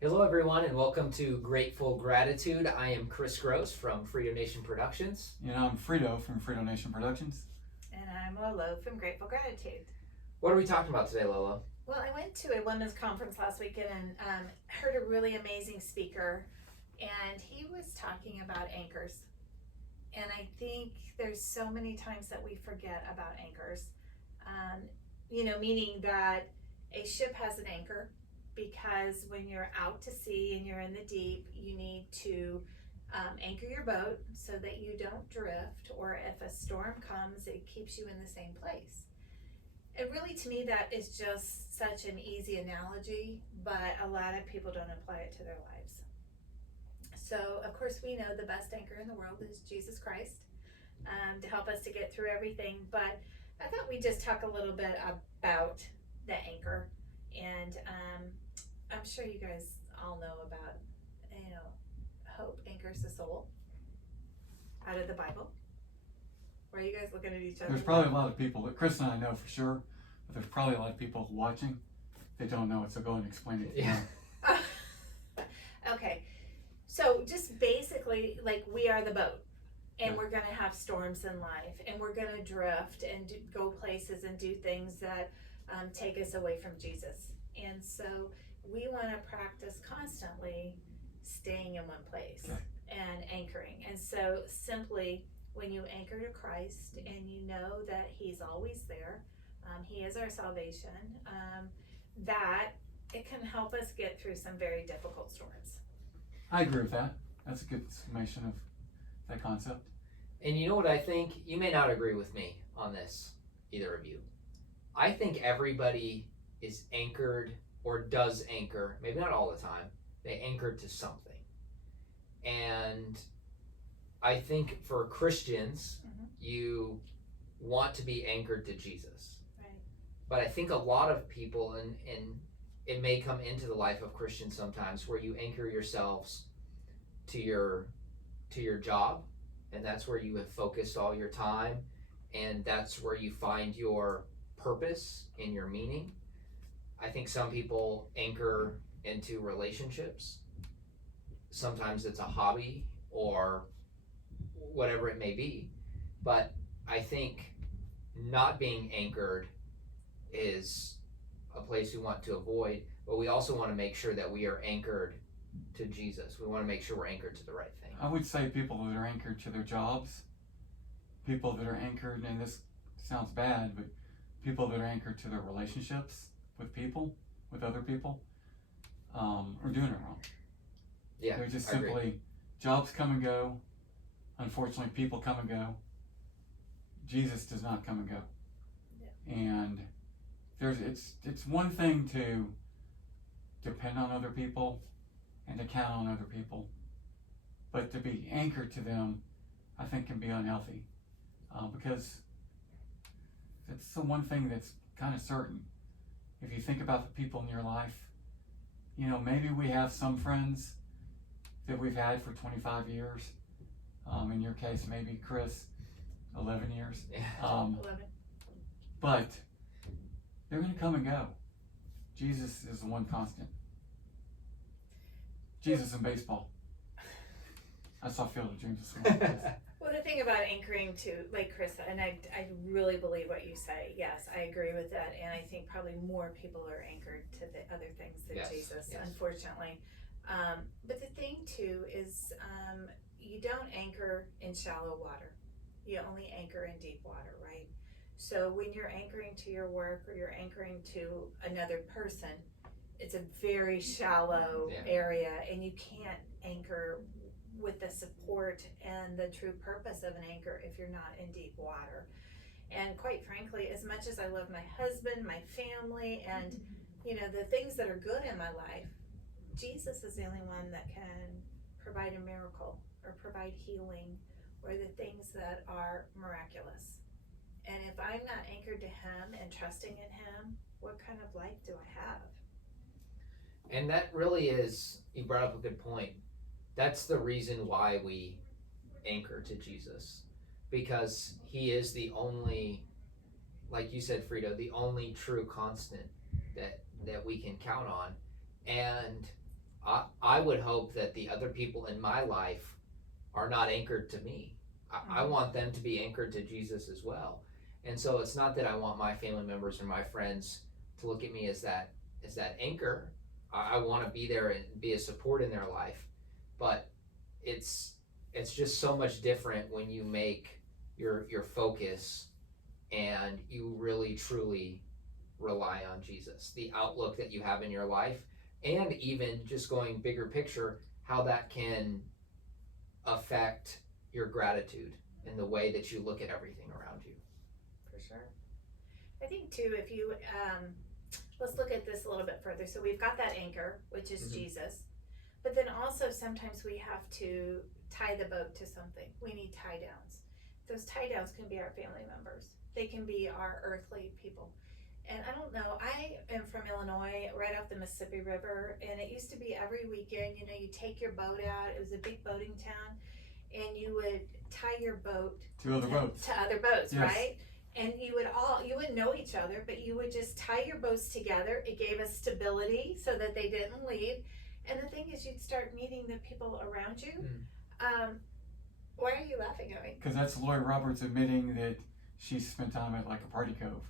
Hello, everyone, and welcome to Grateful Gratitude. I am Chris Gross from Freedom Nation Productions. And I'm Frito from Freedom Nation Productions. And I'm LoLo from Grateful Gratitude. What are we talking about today, Lolo? Well, I went to a women's conference last weekend and heard a really amazing speaker, and he was talking about anchors. And I think there's so many times that we forget about anchors. Meaning that a ship has an anchor, because when you're out to sea and you're in the deep, you need to anchor your boat so that you don't drift, or if a storm comes, it keeps you in the same place. And really, to me, that is just such an easy analogy, but a lot of people don't apply it to their lives. So, of course, we know the best anchor in the world is Jesus Christ, to help us to get through everything. But I thought we'd just talk a little bit about the anchor. And I'm sure you guys all know about, hope anchors the soul out of the Bible. Why are you guys looking at each other? There's probably a lot of people that Chris and I know for sure, but there's probably a lot of people watching that don't know it, so go and explain it to them. Okay, so just basically, like, we are the boat, and Yeah. we're going to have storms in life, and we're going to drift and go places and do things that take us away from Jesus. And so we want to practice constantly staying in one place and anchoring. And so simply, when you anchor to Christ and you know that He's always there, He is our salvation, that it can help us get through some very difficult storms. I agree with that. That's a good summation of that concept. And you know what I think? You may not agree with me on this, either of you. I think everybody is anchored or does anchor, maybe not all the time, they anchor to something. And I think for Christians, you want to be anchored to Jesus. Right. But I think a lot of people, and it may come into the life of Christians sometimes, where you anchor yourselves to your job, and that's where you have focused all your time, and that's where you find your purpose and your meaning. I think some people anchor into relationships. Sometimes it's a hobby or whatever it may be, but I think not being anchored is a place we want to avoid, but we also want to make sure that we are anchored to Jesus. We want to make sure we're anchored to the right thing. I would say people that are anchored to their jobs, people that are anchored, and this sounds bad, but people that are anchored to their relationships with people, with other people, are doing it wrong. Yeah, They're just I agree. simply, jobs come and go. Unfortunately, people come and go. Jesus does not come and go. Yeah. And it's one thing to depend on other people and to count on other people, but to be anchored to them, I think, can be unhealthy, because it's the one thing that's kind of certain. If you think about the people in your life, maybe we have some friends that we've had for 25 years. In your case, maybe Chris, 11 years. Yeah. 11. But they're going to come and go. Jesus is the one constant. Jesus in baseball. I saw Field of Dreams this morning. Well, the thing about anchoring to, like Chris, and I really believe what you say. Yes, I agree with that, and I think probably more people are anchored to the other things than Yes, Jesus, yes. Unfortunately. But the thing too is, you don't anchor in shallow water. You only anchor in deep water, right? So when you're anchoring to your work or you're anchoring to another person, it's a very shallow area, and you can't anchor with the support and the true purpose of an anchor if you're not in deep water. And quite frankly, as much as I love my husband, my family, and the things that are good in my life, Jesus is the only one that can provide a miracle or provide healing or the things that are miraculous. And if I'm not anchored to Him and trusting in Him, what kind of life do I have? And that really is, you brought up a good point. That's the reason why we anchor to Jesus, because He is the only, like you said, Frito, the only true constant that we can count on. And I would hope that the other people in my life are not anchored to me. I want them to be anchored to Jesus as well. And so it's not that I want my family members or my friends to look at me as that anchor. I want to be there and be a support in their life. But it's just so much different when you make your focus and you really truly rely on Jesus. The outlook that you have in your life, and even just going bigger picture, how that can affect your gratitude and the way that you look at everything around you. For sure. I think too, if you let's look at this a little bit further. So we've got that anchor, which is Jesus, but then also sometimes we have to tie the boat to something. We need tie downs. Those tie downs can be our family members. They can be our earthly people. And I don't know, I am from Illinois, right off the Mississippi River, and it used to be every weekend, you know, you take your boat out. It was a big boating town, and you would tie your boat To other boats. to other boats, Yes. right? And you wouldn't know each other, but you would just tie your boats together. It gave us stability so that they didn't leave. And the thing is, you'd start meeting the people around you. Why are you laughing at me? Because that's Lori Roberts admitting that she spent time at like a party cove.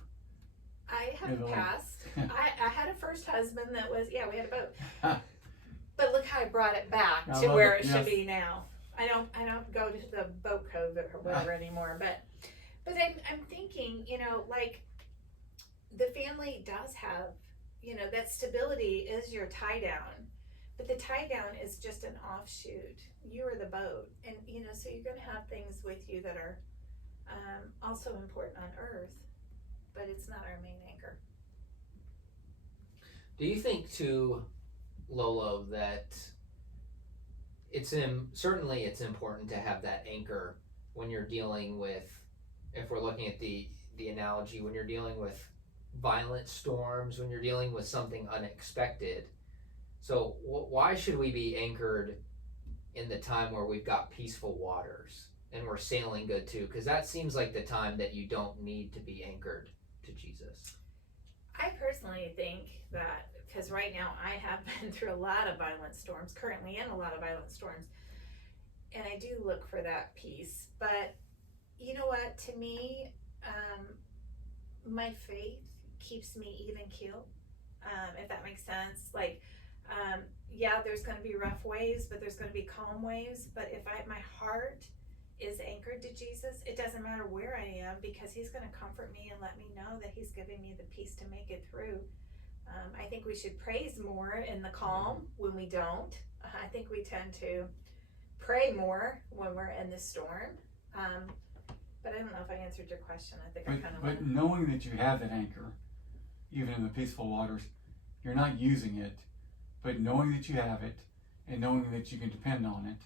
I have a Italy. past. I had a first husband that was, yeah, we had a boat. But look how I brought it back I to love where it, it should yes. be now. I don't go to the boat cove or whatever anymore. But I'm thinking, you know, like the family does have, you know, that stability is your tie down. But the tie down is just an offshoot. You are the boat. And, you know, so you're going to have things with you that are also important on earth, but it's not our main anchor. Do you think too, Lolo, that certainly it's important to have that anchor when you're dealing with, if we're looking at the analogy, when you're dealing with violent storms, when you're dealing with something unexpected. So why should we be anchored in the time where we've got peaceful waters and we're sailing good too? Because that seems like the time that you don't need to be anchored to Jesus. I personally think that, because right now I have been through a lot of violent storms, currently in a lot of violent storms, and I do look for that peace. But you know what? To me, my faith keeps me even keel, if that makes sense. Like, yeah, there's going to be rough waves, but there's going to be calm waves. But if my heart is anchored to Jesus, it doesn't matter where I am, because he's going to comfort me and let me know that he's giving me the peace to make it through. I think we should praise more in the calm when we don't. I think we tend to pray more when we're in the storm. But I don't know if I answered your question. I think I kind of. But knowing that you have that anchor, even in the peaceful waters, you're not using it, but knowing that you have it and knowing that you can depend on it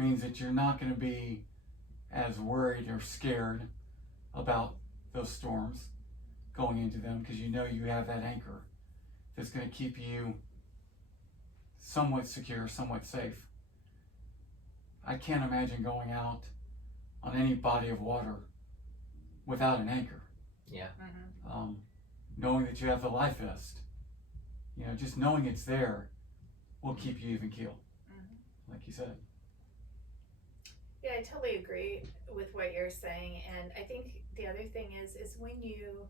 means that you're not going to be as worried or scared about those storms going into them, because you know you have that anchor that's going to keep you somewhat secure, somewhat safe. I can't imagine going out on any body of water without an anchor. Yeah. Knowing that you have the life vest, you know, just knowing it's there will keep you even keel, like you said. Yeah, I totally agree with what you're saying. And I think the other thing is when you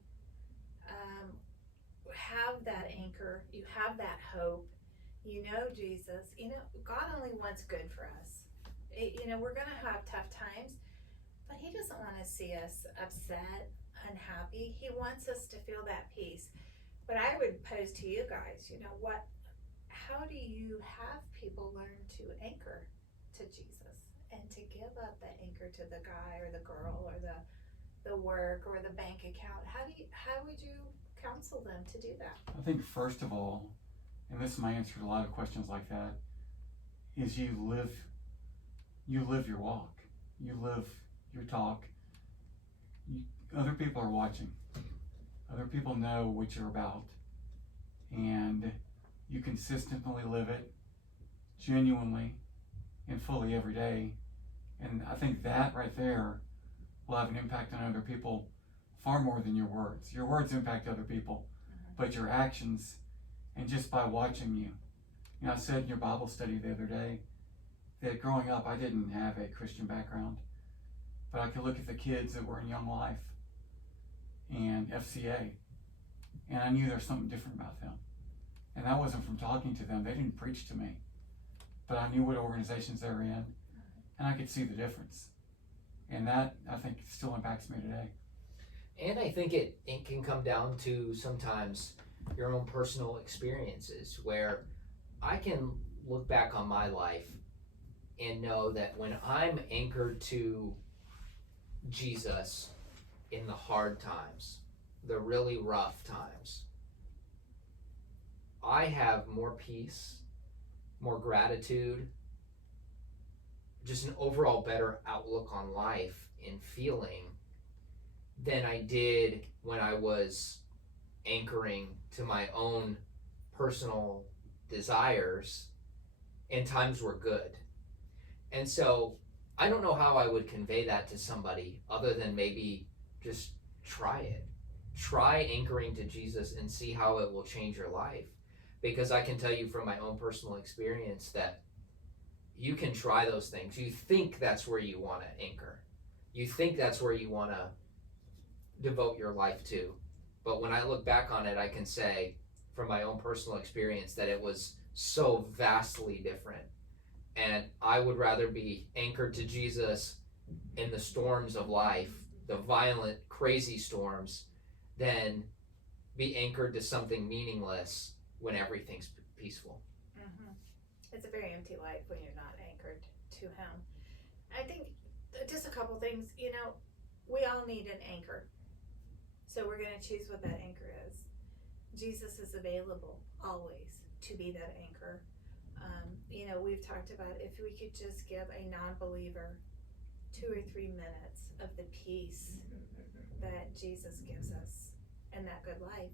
have that anchor, you have that hope, you know Jesus, you know, God only wants good for us. You know, we're going to have tough times, but he doesn't want to see us upset, unhappy. He wants us to feel that peace. But I would pose to you guys, you know, how do you have people learn to anchor to Jesus and to give up that anchor to the guy or the girl or the work or the bank account? How would you counsel them to do that? I think first of all, and this is my answer to a lot of questions like that, is you live your walk, you live your talk. Other people are watching. Other people know what you're about, and you consistently live it genuinely and fully every day. And I think that right there will have an impact on other people far more than your words. Your words impact other people, but your actions, and just by watching you, You know, I said in your Bible study the other day that growing up I didn't have a Christian background, but I could look at the kids that were in Young Life and FCA, and I knew there was something different about them. And that wasn't from talking to them. They didn't preach to me. But I knew what organizations they were in, and I could see the difference. And that, I think, still impacts me today. And I think it can come down to sometimes your own personal experiences, where I can look back on my life and know that when I'm anchored to Jesus in the hard times, the really rough times, I have more peace, more gratitude, just an overall better outlook on life and feeling than I did when I was anchoring to my own personal desires and times were good. And so I don't know how I would convey that to somebody other than maybe just try it. Try anchoring to Jesus and see how it will change your life. Because I can tell you from my own personal experience that you can try those things. You think that's where you want to anchor. You think that's where you want to devote your life to. But when I look back on it, I can say from my own personal experience that it was so vastly different. And I would rather be anchored to Jesus in the storms of life, the violent, crazy storms, than be anchored to something meaningless when everything's peaceful. Mm-hmm. It's a very empty life when you're not anchored to Him. I think just a couple things, we all need an anchor. So we're going to choose what that anchor is. Jesus is available always to be that anchor. We've talked about if we could just give a non-believer 2 or 3 minutes of the peace that Jesus gives us and that good life,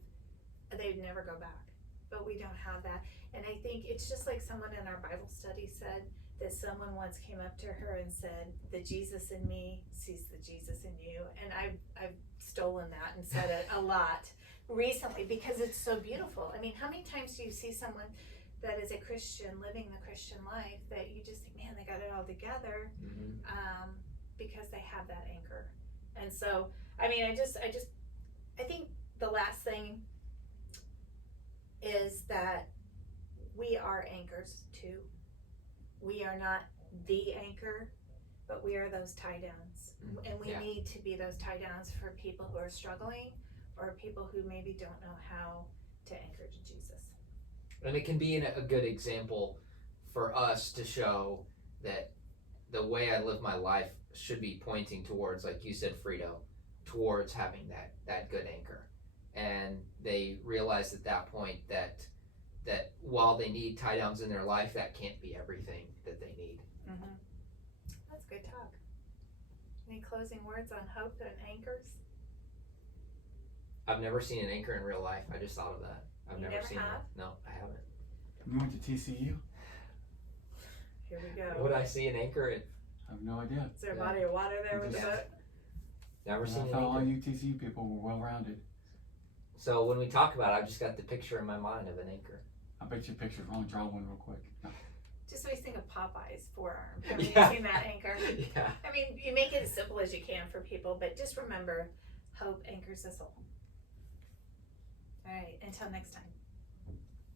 they'd never go back. But we don't have that. And I think it's just like someone in our Bible study said that someone once came up to her and said, the Jesus in me sees the Jesus in you. And I've stolen that and said it a lot recently because it's so beautiful. I mean, how many times do you see someone that is a Christian living the Christian life that you just think, man, they got it all together, because they have that anchor. And so, I think the last thing is that we are anchors too. We are not the anchor, but we are those tie downs. And we need to be those tie downs for people who are struggling or people who maybe don't know how to anchor to Jesus. And it can be a good example for us to show that the way I live my life should be pointing towards, like you said, Frito, towards having that good anchor. And they realize at that point that while they need tie downs in their life, that can't be everything that they need. Mm-hmm. That's good talk. Any closing words on hope and anchors? I've never seen an anchor in real life. I just thought of that. I've never seen have? one. No, I haven't. You went to TCU? Here we go. Would I see an anchor? I have no idea. Is there a body of water there with the Just- boat? Never And seen I an thought all anchor. you TCU people were well-rounded. So when we talk about it, I've just got the picture in my mind of an anchor. I bet you pictured wrong. Draw one real quick. No. Just always think of Popeye's forearm. Have you Yeah. seen that anchor? Yeah. I mean, you make it as simple as you can for people, but just remember, hope anchors us all. All right, until next time.